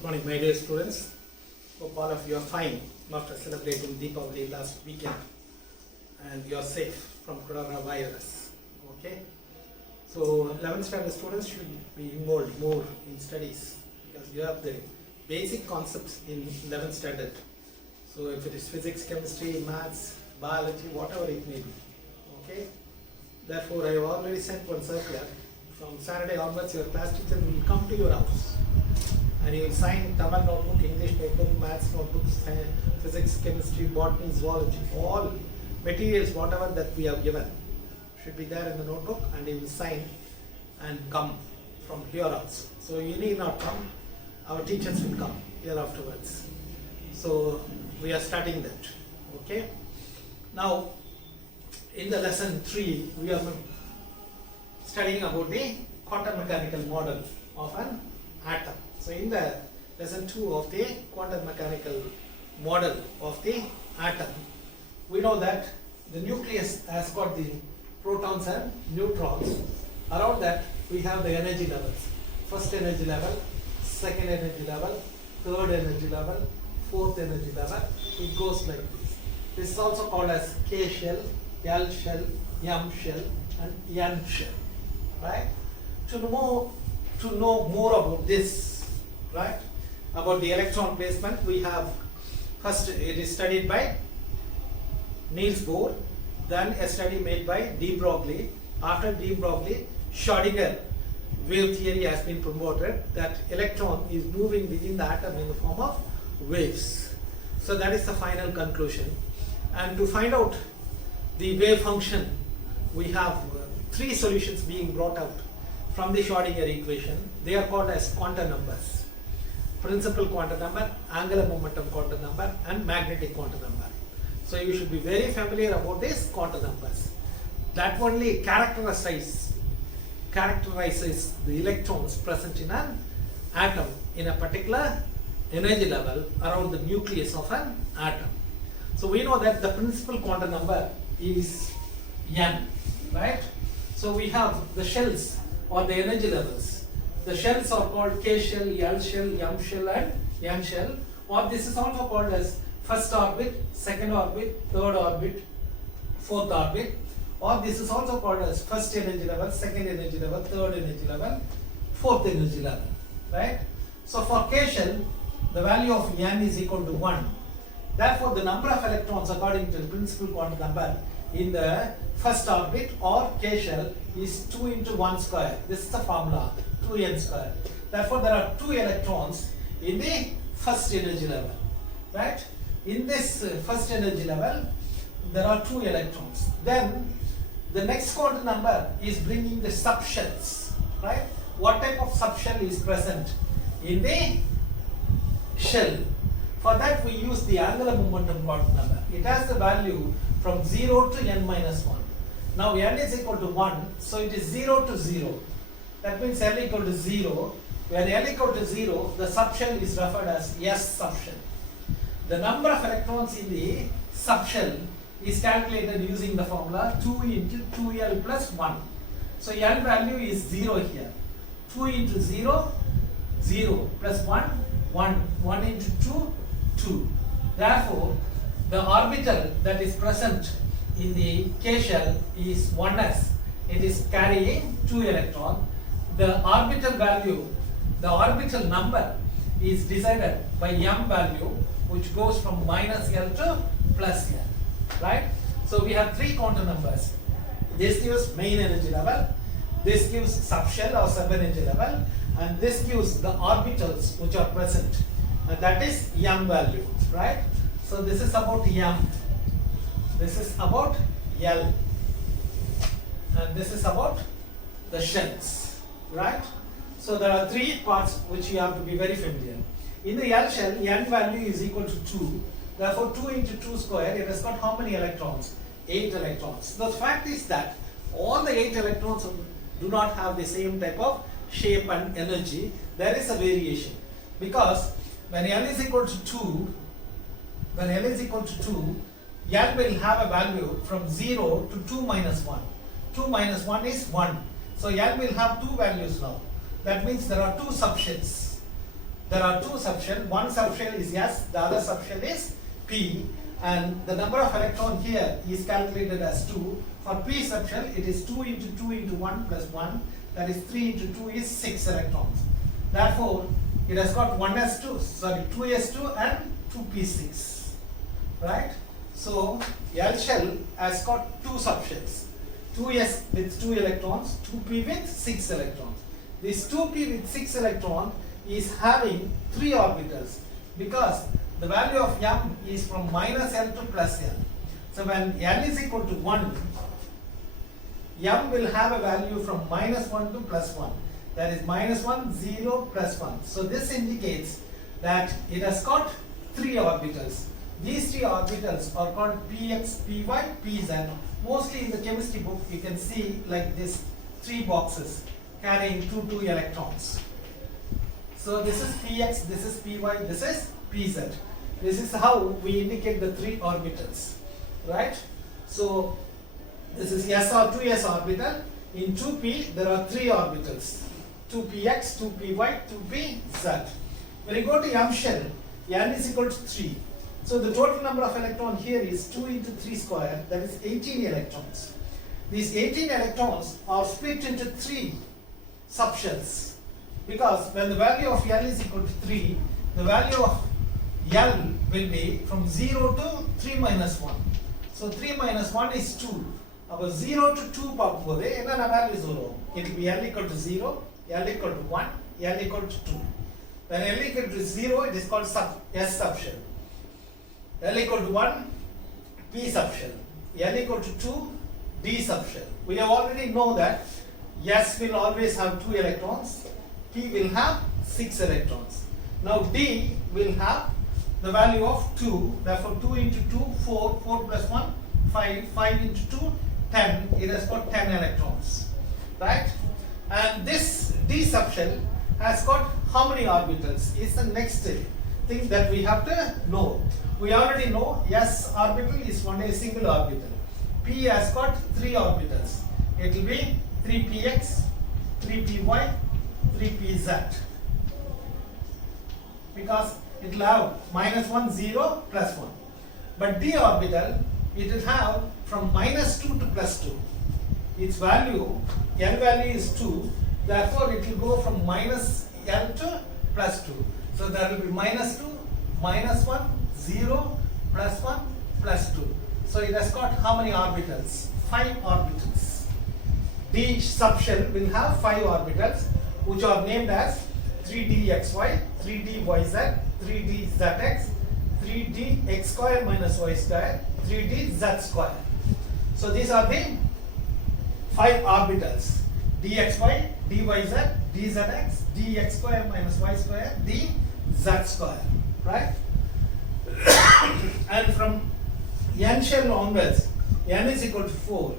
Good morning, my dear students. Hope all of you are fine after celebrating Deepavali last weekend and you are safe from coronavirus. Okay? So, 11th standard students should be involved more in studies because you have the basic concepts in 11th standard. So, if it is physics, chemistry, maths, biology, whatever it may be. Okay? Therefore, I have already sent one circular. From Saturday onwards, your class teacher will come to your house and you will sign Tamil notebook, English notebook, maths notebooks, physics, chemistry, botany, zoology, all materials, whatever that we have given should be there in the notebook, and you will sign and come from here also. So you need not come, our teachers will come here afterwards. So we are starting that. Okay. Now in the lesson 3 we are studying about the quantum mechanical model of an atom. So in the lesson 2 of the quantum mechanical model of the atom, we know that the nucleus has got the protons and neutrons. Around that we have the energy levels. First energy level, second energy level, third energy level, fourth energy level. It goes like this. This is also called as K shell, L shell, M shell and N shell. Right? To know more about this, right? About the electron placement, we have first it is studied by Niels Bohr, then a study made by de Broglie. After de Broglie, Schrödinger wave theory has been promoted that electron is moving within the atom in the form of waves. So that is the final conclusion. And to find out the wave function, we have three solutions being brought out from the Schrödinger equation. They are called as quantum numbers: principal quantum number, angular momentum quantum number and magnetic quantum number. So you should be very familiar about these quantum numbers. That only characterizes the electrons present in an atom in a particular energy level around the nucleus of an atom. So we know that the principal quantum number is N, right? So we have the shells or the energy levels. The shells are called K shell, L shell, M shell and N shell, or this is also called as first orbit, second orbit, third orbit, fourth orbit, or this is also called as first energy level, second energy level, third energy level, fourth energy level, right? So for K shell, the value of N is equal to 1. Therefore, the number of electrons according to the principal quantum number in the first orbit or K shell is 2 into 1 square. This is the formula, 2n square. Therefore, there are 2 electrons in the first energy level, right? In this first energy level, there are 2 electrons. Then, the next quantum number is bringing the subshells, right? What type of subshell is present in the shell? For that, we use the angular momentum quantum number. It has the value from 0 to n minus 1. Now n is equal to 1, so it is 0 to 0. That means n equal to 0. When n equal to 0, the subshell is referred as S subshell. The number of electrons in the subshell is calculated using the formula 2 into 2L plus 1. So L value is 0 here. 2 into 0, 0 plus 1, 1. 1 into 2, 2. Therefore, the orbital that is present in the K shell is 1s. It is carrying 2 electrons. The orbital value, the orbital number is decided by m value, which goes from minus L to plus L, right? So we have 3 quantum numbers. This gives main energy level, this gives subshell or sub-energy level, and this gives the orbitals which are present, and that is m value, right? So this is about m, this is about L, and this is about the shells, right? So there are 3 parts which you have to be very familiar. In the L shell, n value is equal to 2. Therefore, 2 into 2 square, it has got how many electrons? 8 electrons. The fact is that all the 8 electrons do not have the same type of shape and energy. There is a variation because when L is equal to 2, L will have a value from 0 to 2 minus 1. 2 minus 1 is 1. So L will have 2 values now. That means there are 2 subshells. there are two subshells. One subshell is S, the other subshell is P, and the number of electron here is calculated as 2. For P subshell, it is 2 into 2 into 1 plus 1, that is 3 into 2 is 6 electrons. Therefore, it has got 2s2 and 2p6, right? So L shell has got two subshells, 2s with 2 electrons, 2p with 6 electrons. This 2p with 6 electron is having 3 orbitals because the value of m is from minus L to plus L. So when L is equal to 1, m will have a value from minus 1 to plus 1. That is minus 1, 0, plus 1. So this indicates that it has got 3 orbitals. These 3 orbitals are called px, py, pz. Mostly in the chemistry book you can see like this 3 boxes carrying 2 electrons. So this is px, this is py, this is pz. This is how we indicate the 3 orbitals, right? So this is s or 2s orbital. In 2p there are 3 orbitals, 2px, 2py, 2pz. When you go to m shell, n is equal to 3. So the total number of electrons here is 2 into 3 square, that is 18 electrons. These 18 electrons are split into 3 subshells because when the value of L is equal to 3, the value of L will be from 0 to 3 minus 1. So 3 minus 1 is 2. About 0 to 2 பார்க்கும்போது என்னென்ன values வரும்? It will be L equal to 0, L equal to 1, L equal to 2. When L equal to 0, it is called S subshell. L equal to 1, P subshell. L equal to 2, D subshell. We have already know that S will always have 2 electrons, P will have 6 electrons. Now D will have the value of 2, therefore 2 into 2, 4, 4 plus 1, 5, 5 into 2, 10, it has got 10 electrons, right? And this D subshell has got how many orbitals is the next thing that we have to know. We already know S orbital is a single orbital. P has got 3 orbitals. It will be 3px, 3py, 3pz. Because it will have minus 1, 0, plus 1. But D orbital, it will have from minus 2 to plus 2. Its value, L value is 2. Therefore, it will go from minus L to plus 2. So there will be minus 2, minus 1, 0, plus 1, plus 2. So it has got how many orbitals? 5 orbitals. D subshell will have 5 orbitals which are named as 3dxy, 3dyz, 3dzx, 3dx square minus y square, 3dz square. So these are the 5 orbitals: dxy, dyz, dzx, dx square minus y square, dz square, right? And from n shell onwards, n is equal to 4.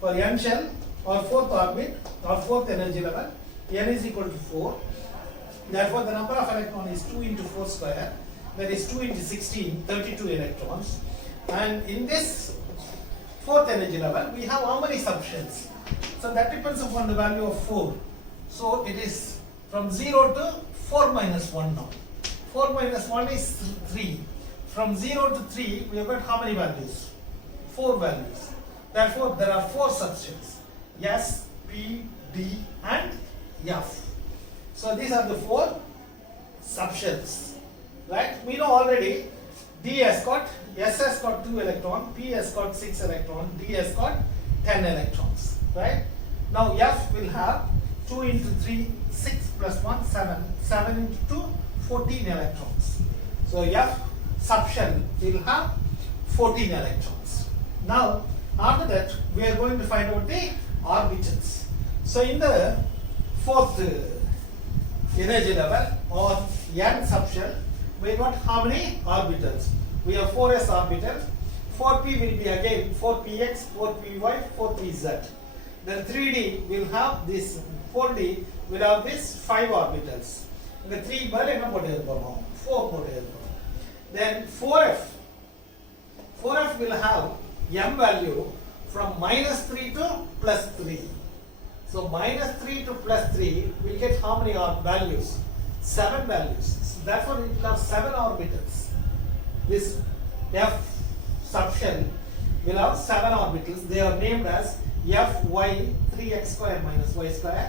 For n shell or 4th orbit or 4th energy level, n is equal to 4. Therefore, the number of electrons is 2 into 4 square, that is 2 into 16, 32 electrons. And in this 4th energy level, we have how many subshells? So that depends upon the value of 4. So it is from 0 to 4 minus 1 now. 4 minus 1 is 3. From 0 to 3, we have got how many values? 4 values. Therefore, there are 4 subshells: S, P, D, and F. So these are the 4 subshells, right? We know already D has got, S has got 2 electrons, P has got 6 electrons, D has got 10 electrons, right? Now F will have 2 into 3, 6 plus 1, 7, 7 into 2, 14 electrons. So F subshell will have 14 electrons. Now after that we are going to find out the orbitals. So in the 4th energy level or n subshell, we got how many orbitals? We have 4s orbital. 4p will be again 4px, 4py, 4pz. Then 3d will have this, 4d will have this 5 orbitals. The 3 bar enna potirupom? 4 potirupom. Then 4f will have m value from minus 3 to plus 3. So minus 3 to plus 3 will get how many values? 7 values. So therefore, it will have 7 orbitals. This F subshell will have 7 orbitals. They are named as Fy 3x square minus y square,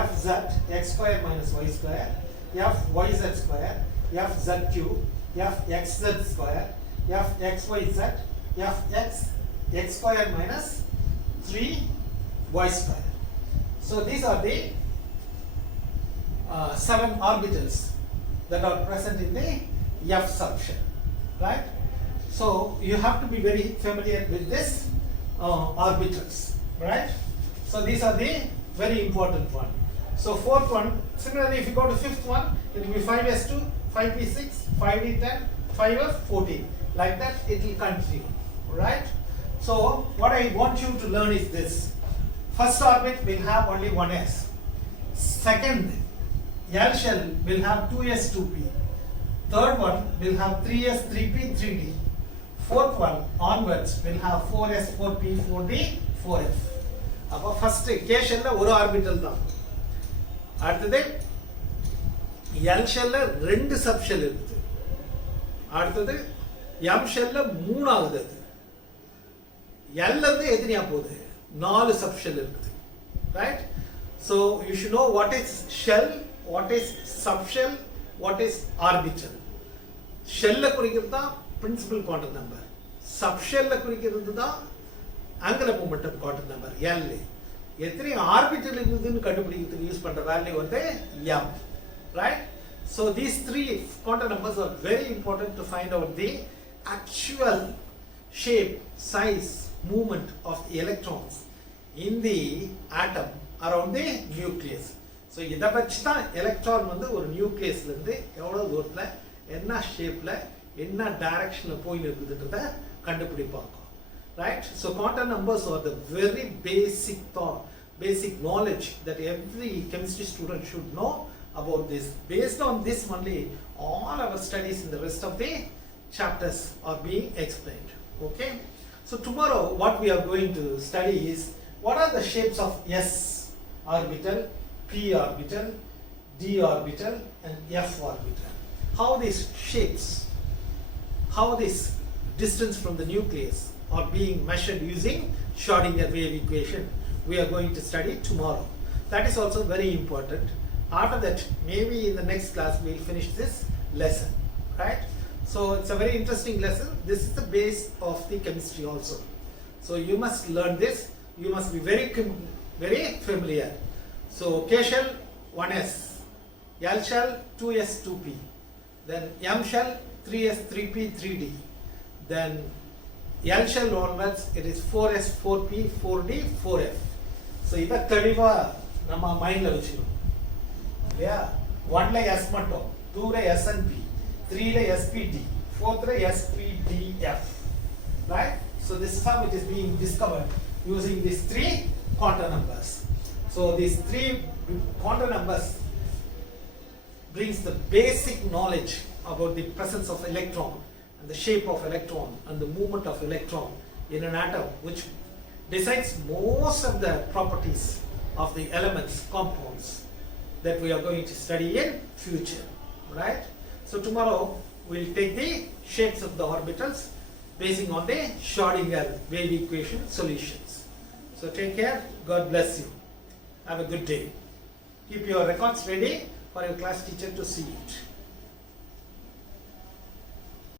Fz x square minus y square, Fyz square, Fz cube, Fxz square, Fxyz, Fx x square minus 3y square. So these are the 7 orbitals that are present in the F subshell, right? So you have to be very familiar with this orbitals, right? So these are the very important one. So fourth one, similarly if you go to fifth one, it will be 5s2, 5p6, 5d10, 5f14. Like that it will continue, right? So what I want you to learn is this. First orbit will have only one s. Second L shell will have 2s, 2p. Third one will have 3s, 3p, 3d. Fourth one onwards will have 4s, 4p, 4d, 4f. அப்போ first K ஷெல்ல ஒரு orbital தான். அடுத்தது L ஷெல்ல ரெண்டு sub shell இருக்குது. அடுத்தது M ஷெல்ல மூணாவது அது. L இருந்து எத்தனையா போகுது? 4 சப் ஷெல் இருக்குது. Right? So you should know what is shell, what is subshell, what is orbital. ஷெல்ல குறிக்கிறது தான் principal quantum number. Subshell குறிக்கிறது தான் angular momentum quantum number L. எத்தனை ஆர்பிட்டல் இருக்குதுன்னு கண்டுபிடிக்கிறதுக்கு யூஸ் பண்ற வேல்யூ வந்து M. Right? So these three quantum numbers are very important to find out the actual shape, size, movement of the electrons in the atom around the nucleus. So இத வச்சு தான் electron வந்து ஒரு நியூக்ளியஸ்ல இருந்து எவ்வளவு தூரத்துல என்ன ஷேப்ல என்ன டைரக்ஷன்ல போய் இருக்குதுன்றத கண்டுபிடிப்பாங்க. Right? So quantum numbers are the very basic thought, basic knowledge that every chemistry student should know about this. Based on this only, all our studies in the rest of the chapters are being explained. Okay? So tomorrow what we are going to study is what are the shapes of S orbital, P orbital, D orbital and F orbital. How these shapes, how this distance from the nucleus are being measured using Schrodinger wave equation we are going to study tomorrow. That is also very important. After that, maybe in the next class we will finish this lesson, right? So it's a very interesting lesson. This is the base of the chemistry also. So you must learn this. You must be very familiar. So K shell 1s, L shell 2s, 2p, then M shell 3s, 3p, 3d, then L shell onwards it is 4s, 4p, 4d, 4f. So இத தெளிவா நம்ம மைண்ட்ல வெச்சுக்கணும். இல்லையா? 1 ல s மட்டும், 2 ல s and p, 3 ல spd, 4th ல spdf. Right? So this is how it is being discovered using these three quantum numbers. So these three quantum numbers brings the basic knowledge about the presence of electron and the shape of electron and the movement of electron in an atom, which decides most of the properties of the elements, compounds that we are going to study in future, right? So tomorrow we'll take the shapes of the orbitals basing on the Schrodinger wave equation solutions. So take care. God bless you. Have a good day. Keep your records ready for your class teacher to see it.